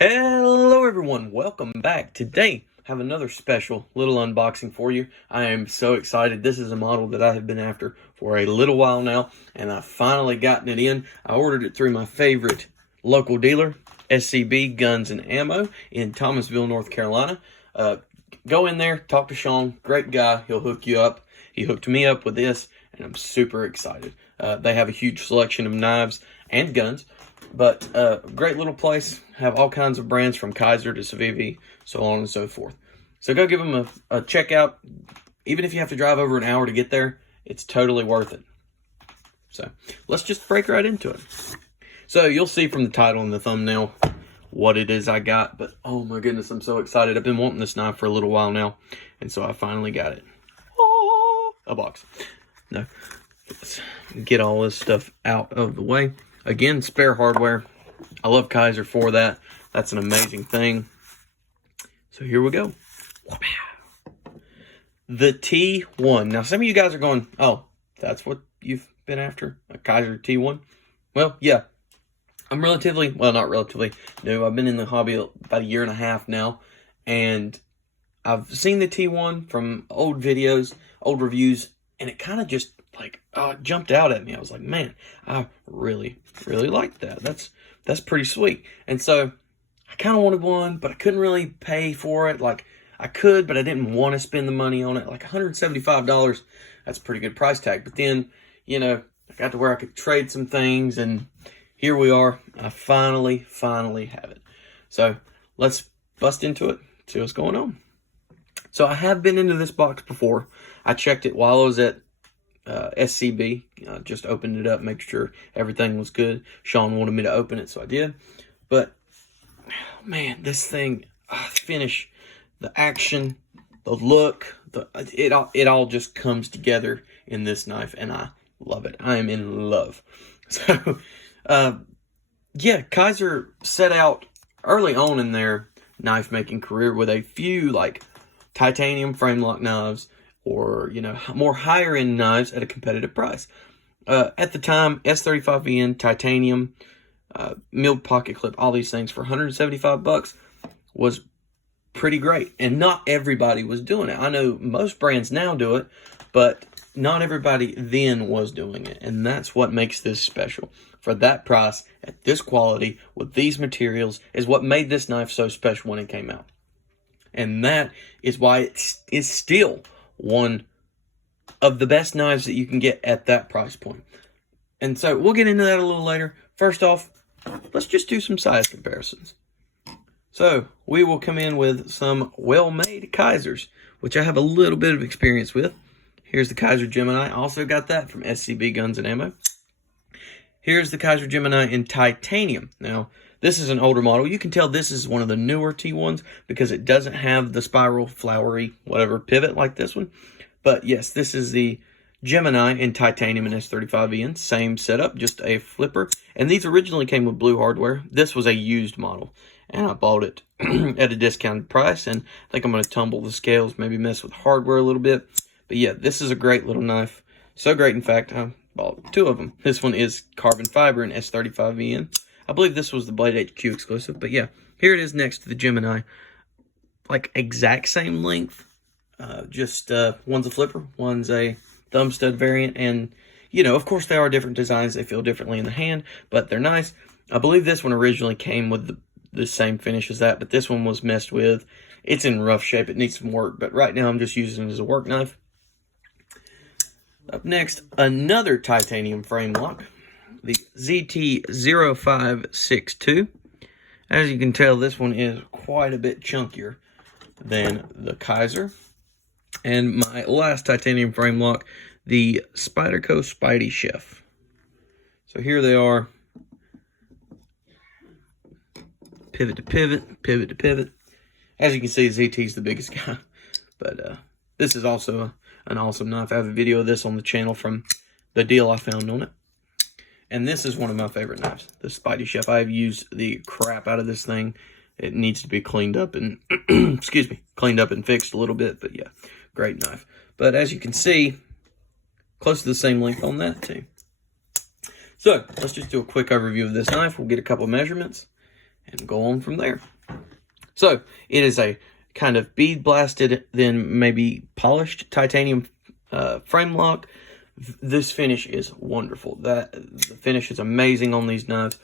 Hello everyone, welcome back. Today I have another special little unboxing for you. I am so excited. This is a model that I have been after for a little while now, and I've finally gotten it in. I ordered it through my favorite local dealer, SCB Guns and Ammo in Thomasville, North Carolina. Go in there, talk to Sean, great guy, he'll hook you up. He hooked me up with this, and I'm super excited. They have a huge selection of knives and guns. But great little place, have all kinds of brands from Kizer to Civivi, so on and so forth. So go give them a check out. Even if you have to drive over an hour to get there, it's totally worth it. So let's just break right into it. So you'll see from the title and the thumbnail what it is I got. But oh my goodness, I'm so excited. I've been wanting this knife for a little while now. And so I finally got it. Oh, a box. No, let's get all this stuff out of the way. Again, spare hardware. I love Kizer for that. That's an amazing thing. So here we go. The T1. Now, some of you guys are going, oh, that's what you've been after? A Kizer T1? Well, yeah. I'm relatively, well, not relatively new. I've been in the hobby about a year and a half now. And I've seen the T1 from old videos, old reviews, and it kind of just it jumped out at me. I was like, man, I really like that. That's pretty sweet. And so I kind of wanted one, but I couldn't really pay for it. Like I could, but I didn't want to spend the money on it. Like $175, that's a pretty good price tag. But then, you know, I got to where I could trade some things, and here we are. I finally have it. So let's bust into it, see what's going on. So I have been into this box before. I checked it while I was at SCB, just opened it up, make sure everything was good. Sean wanted me to open it, so I did. But man, this thing, finish, the action, the look, it all just comes together in this knife, and I love it. I am in love. So, yeah, Kizer set out early on in their knife making career with a few like titanium frame lock knives, or, you know, more higher end knives at a competitive price. At the time, S35VN, titanium, milled pocket clip, all these things for $175 was pretty great. And not everybody was doing it. I know most brands now do it, but not everybody then was doing it. And that's what makes this special. For that price, at this quality, with these materials, is what made this knife so special when it came out. And that is why it is still one of the best knives that you can get at that price point. And so we'll get into that a little later. First off, let's just do some size comparisons. So we will come in with some well-made Kizers, which I have a little bit of experience with. Here's the Kizer Gemini. Also got that from SCB Guns and Ammo. Here's the Kizer Gemini in titanium. Now, this is an older model. You can tell this is one of the newer T1s because it doesn't have the spiral, flowery, whatever pivot like this one. But yes, this is the Gemini in titanium and S35VN. Same setup, just a flipper. And these originally came with blue hardware. This was a used model, and I bought it at a discounted price. And I think I'm going to tumble the scales, maybe mess with hardware a little bit. But yeah, this is a great little knife. So great, in fact, I bought two of them. This one is carbon fiber in S35VN. I believe this was the Blade HQ exclusive, but yeah, here it is next to the Gemini. Like exact same length, just one's a flipper, one's a thumb stud variant, and you know, of course they are different designs, they feel differently in the hand, but they're nice. I believe this one originally came with the same finish as that, but this one was messed with. It's in rough shape, it needs some work, but right now I'm just using it as a work knife. Up next, another titanium frame lock. The ZT0562. As you can tell, this one is quite a bit chunkier than the Kizer. And my last titanium frame lock, the Spyderco Spidey Chef. So here they are. Pivot to pivot, pivot to pivot. As you can see, ZT is the biggest guy. But this is also an awesome knife. I have a video of this on the channel from the deal I found on it. And this is one of my favorite knives, the Spidey Chef. I've used the crap out of this thing. It needs to be cleaned up and, excuse me, cleaned up and fixed a little bit. But yeah, great knife. But as you can see, close to the same length on that too. So let's just do a quick overview of this knife. We'll get a couple of measurements, and go on from there. So it is a kind of bead blasted, then maybe polished titanium frame lock. This finish is wonderful. The finish is amazing on these knives.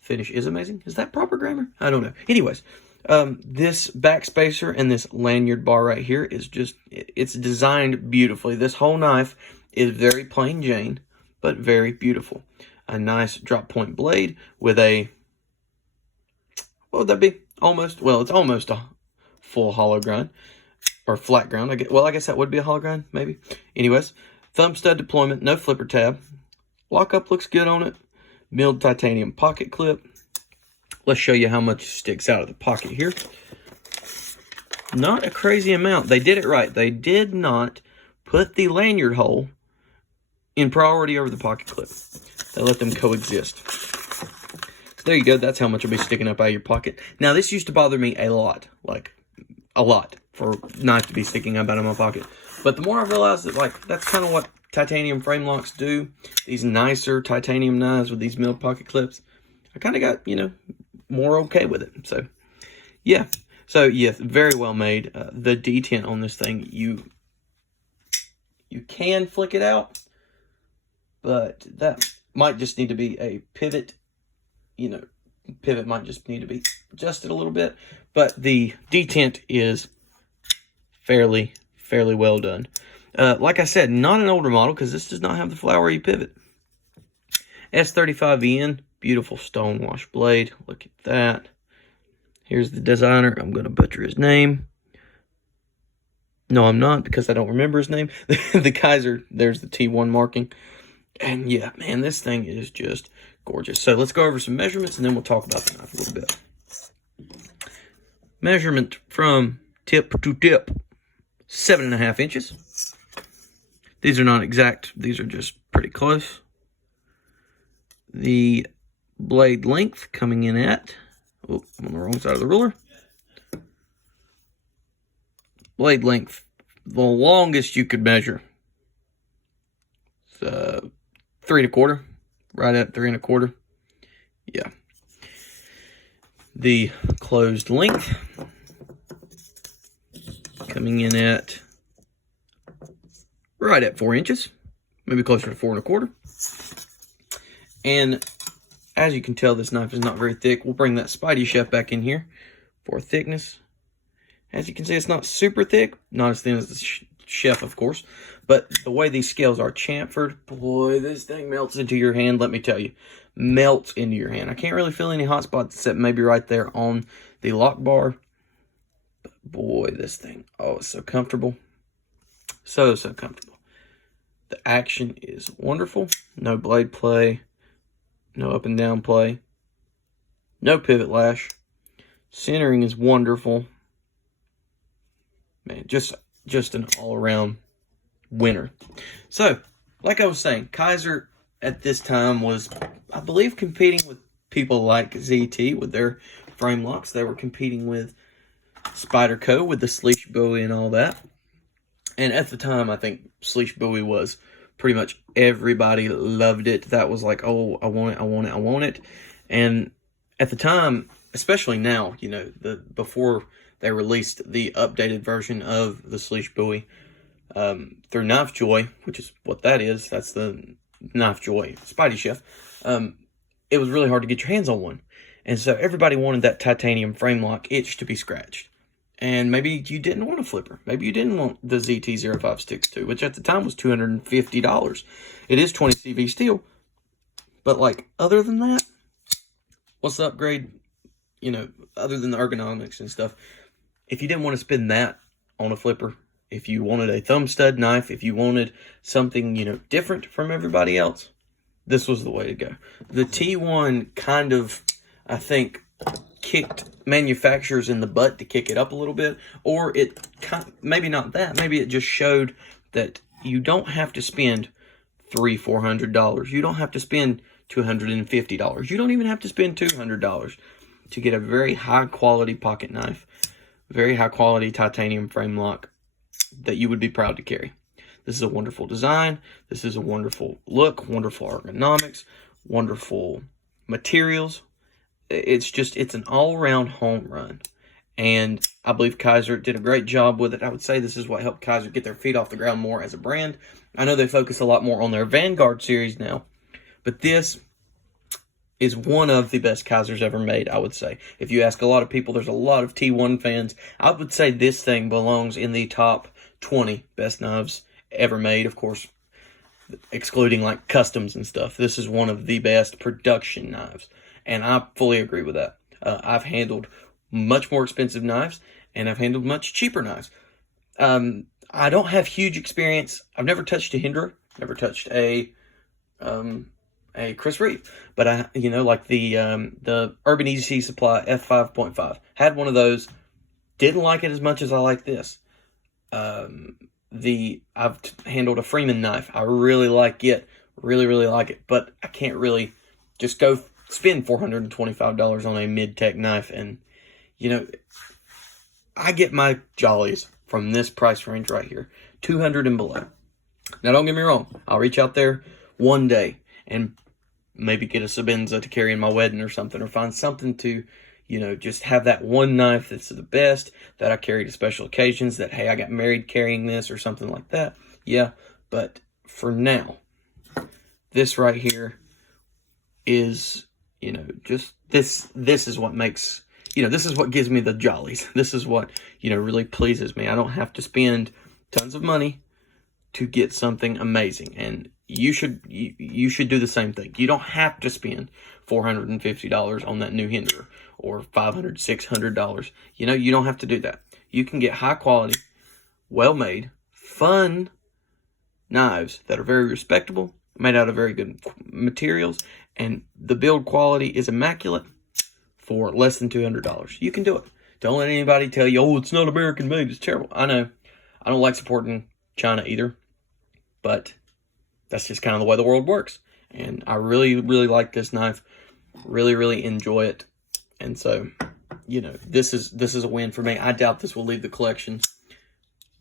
Finish is amazing. Is that proper grammar? I don't know. Anyways, this back spacer and this lanyard bar right here is just, it's designed beautifully. This whole knife is very plain Jane, but very beautiful. A nice drop point blade with a, what would that be? Almost, well, it's almost a full hollow grind, or flat ground. I guess that would be a hollow grind, maybe. Anyways, thumb stud deployment, no flipper tab. Lockup looks good on it. Milled titanium pocket clip. Let's show you how much sticks out of the pocket here. Not a crazy amount. They did it right. They did not put the lanyard hole in priority over the pocket clip. They let them coexist. So there you go. That's how much will be sticking up out of your pocket. Now, this used to bother me a lot. Like, a lot. For knife to be sticking up out of my pocket. But the more I realized that, like, that's kind of what titanium frame locks do. These nicer titanium knives with these milled pocket clips. I kind of got, you know, more okay with it. So, yeah. So, yes, very well made. The detent on this thing, you can flick it out. But that might just need to be a pivot. You know, pivot might just need to be adjusted a little bit. But the detent is fairly well done. Like I said, not an older model because this does not have the flowery pivot. S35VN, beautiful stonewash blade. Look at that. Here's the designer. I'm going to butcher his name. No, I'm not, because I don't remember his name. The Kizer, there's the T1 marking. And yeah, man, this thing is just gorgeous. So let's go over some measurements and then we'll talk about the knife a little bit. Measurement from tip to tip, 7.5 inches. These are not exact. These are just pretty close. The blade length coming in at, oh, I'm on the wrong side of the ruler. Blade length, the longest you could measure. It's 3 1/4, right at 3 1/4. Yeah. The closed length coming in at right at 4 inches, maybe closer to 4 1/4. And as you can tell, this knife is not very thick. We'll bring that Spidey Chef back in here for thickness. As you can see, it's not super thick, not as thin as the Chef, of course, but the way these scales are chamfered, boy, this thing melts into your hand, let me tell you. Melts into your hand. I can't really feel any hot spots except maybe right there on the lock bar. But boy, this thing, oh, it's so comfortable. So comfortable. The action is wonderful. No blade play. No up and down play. No pivot lash. Centering is wonderful. Man, just an all-around winner. So, like I was saying, Kizer at this time was, I believe, competing with people like ZT with their frame locks. They were competing with Spyderco with the Sleesh buoy and all that. And at the time, I think Sleesh buoy was pretty much everybody loved it. That was like, oh, I want it, I want it, I want it. And at the time, especially now, you know, before they released the updated version of the Sleesh buoy through Knife Joy, which is what that is. That's the Knife Joy Spidey Chef. It was really hard to get your hands on one. And so everybody wanted that titanium frame lock itch to be scratched. And maybe you didn't want a flipper. Maybe you didn't want the ZT-0562, which at the time was $250. It is 20 CV steel. But, like, other than that, what's the upgrade? You know, other than the ergonomics and stuff, if you didn't want to spend that on a flipper, if you wanted a thumb stud knife, if you wanted something, you know, different from everybody else, this was the way to go. The T1 kind of, I think, kicked manufacturers in the butt to kick it up a little bit, or it maybe not that, maybe it just showed that you don't have to spend $300-400. You don't have to spend $250. You don't even have to spend $200 to get a very high quality pocket knife, very high quality titanium frame lock that you would be proud to carry. This is a wonderful design. This is a wonderful look, wonderful ergonomics, wonderful materials. it's an all-around home run. And I believe Kizer did a great job with it. I would say this is what helped Kizer get their feet off the ground more as a brand. I know they focus a lot more on their Vanguard series now, but this is one of the best Kizers ever made, I would say. If you ask a lot of people, there's a lot of T1 fans. I would say this thing belongs in the top 20 best knives ever made, of course, excluding like customs and stuff. This is one of the best production knives, and I fully agree with that. I've handled much more expensive knives, and I've handled much cheaper knives. I don't have huge experience. I've never touched a Hinderer, never touched a Chris Reeve, but like the Urban Easy Supply F5.5. Had one of those. Didn't like it as much as I like this. I've handled a Freeman knife. I really like it. Really like it. But I can't really just go spend $425 on a mid-tech knife. And, I get my jollies from this price range right here. $200 and below. Now, don't get me wrong. I'll reach out there one day and maybe get a Sabenza to carry in my wedding or something. Or find something to, just have that one knife that's the best that I carry to special occasions, that, hey, I got married carrying this or something like that. Yeah, but for now, this right here is, just this is what makes, this is what gives me the jollies. This is what, really pleases me. I don't have to spend tons of money to get something amazing. And you should do the same thing. You don't have to spend $450 on that new Hinderer or $500, $600. You don't have to do that. You can get high quality, well-made, fun knives that are very respectable, made out of very good materials, and the build quality is immaculate for less than $200. You can do it. Don't let anybody tell you, oh, it's not American made, it's terrible. I know. I don't like supporting China either, but that's just kind of the way the world works. And I really like this knife. Really enjoy it. And so, this is a win for me. I doubt this will leave the collection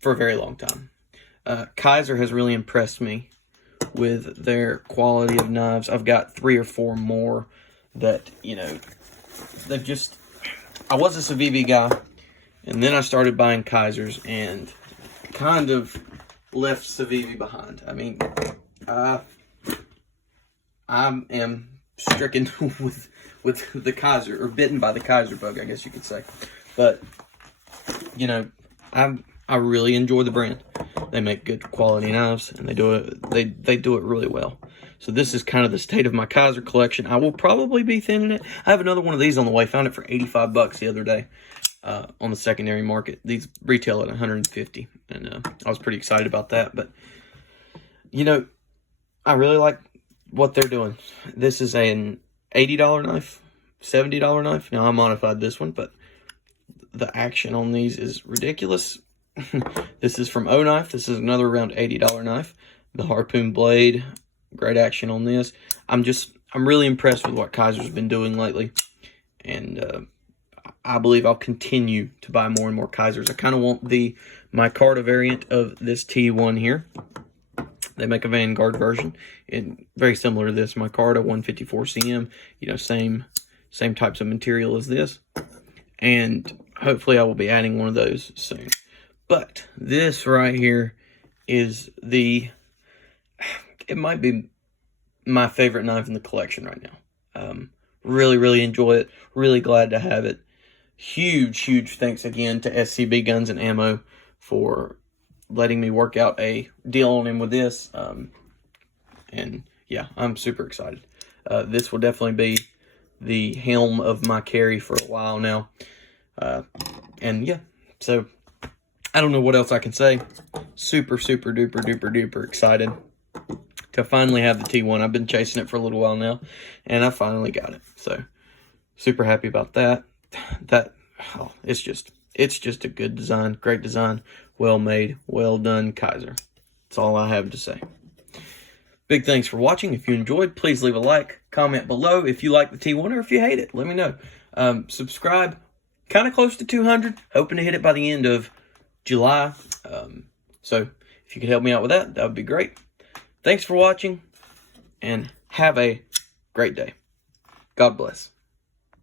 for a very long time. Kizer has really impressed me with their quality of knives. I've got 3 or 4 more that, they've just... I was a Civivi guy, and then I started buying Kizers and kind of left Civivi behind. I mean, I am stricken with the Kizer, or bitten by the Kizer bug, I guess you could say. But, I really enjoy the brand. They make good quality knives, and they do it really well. So this is kind of the state of my Kizer collection. I will probably be thinning it. I have another one of these on the way. Found it for 85 bucks the other day on the secondary market. These retail at 150, and I was pretty excited about that. But I really like what they're doing. This is an $80 knife, $70 knife. Now I modified this one, but the action on these is ridiculous. This is from O-Knife. This is another around $80 knife. The harpoon blade, great action on this. I'm really impressed with what Kizer's been doing lately, and I believe I'll continue to buy more and more Kizers. I kind of want the micarta variant of this T1 here. They make a Vanguard version, and very similar to this micarta 154 cm. Same types of material as this, and hopefully I will be adding one of those soon. But this right here is it might be my favorite knife in the collection right now. Really enjoy it. Really glad to have it. Huge thanks again to SCB Guns and Ammo for letting me work out a deal on him with this. And yeah, I'm super excited. This will definitely be the helm of my carry for a while now. And yeah, so I don't know what else I can say. Super duper excited to finally have the T1. I've been chasing it for a little while now, and I finally got it. So super happy about that. It's just a good design, great design, well made, well done Kizer. That's all I have to say. Big thanks for watching. If you enjoyed, please leave a like, comment below if you like the T1 or if you hate it. Let me know. Subscribe. Kind of close to 200. Hoping to hit it by the end of July. So if you could help me out with that, that would be great. Thanks for watching, and have a great day. God bless.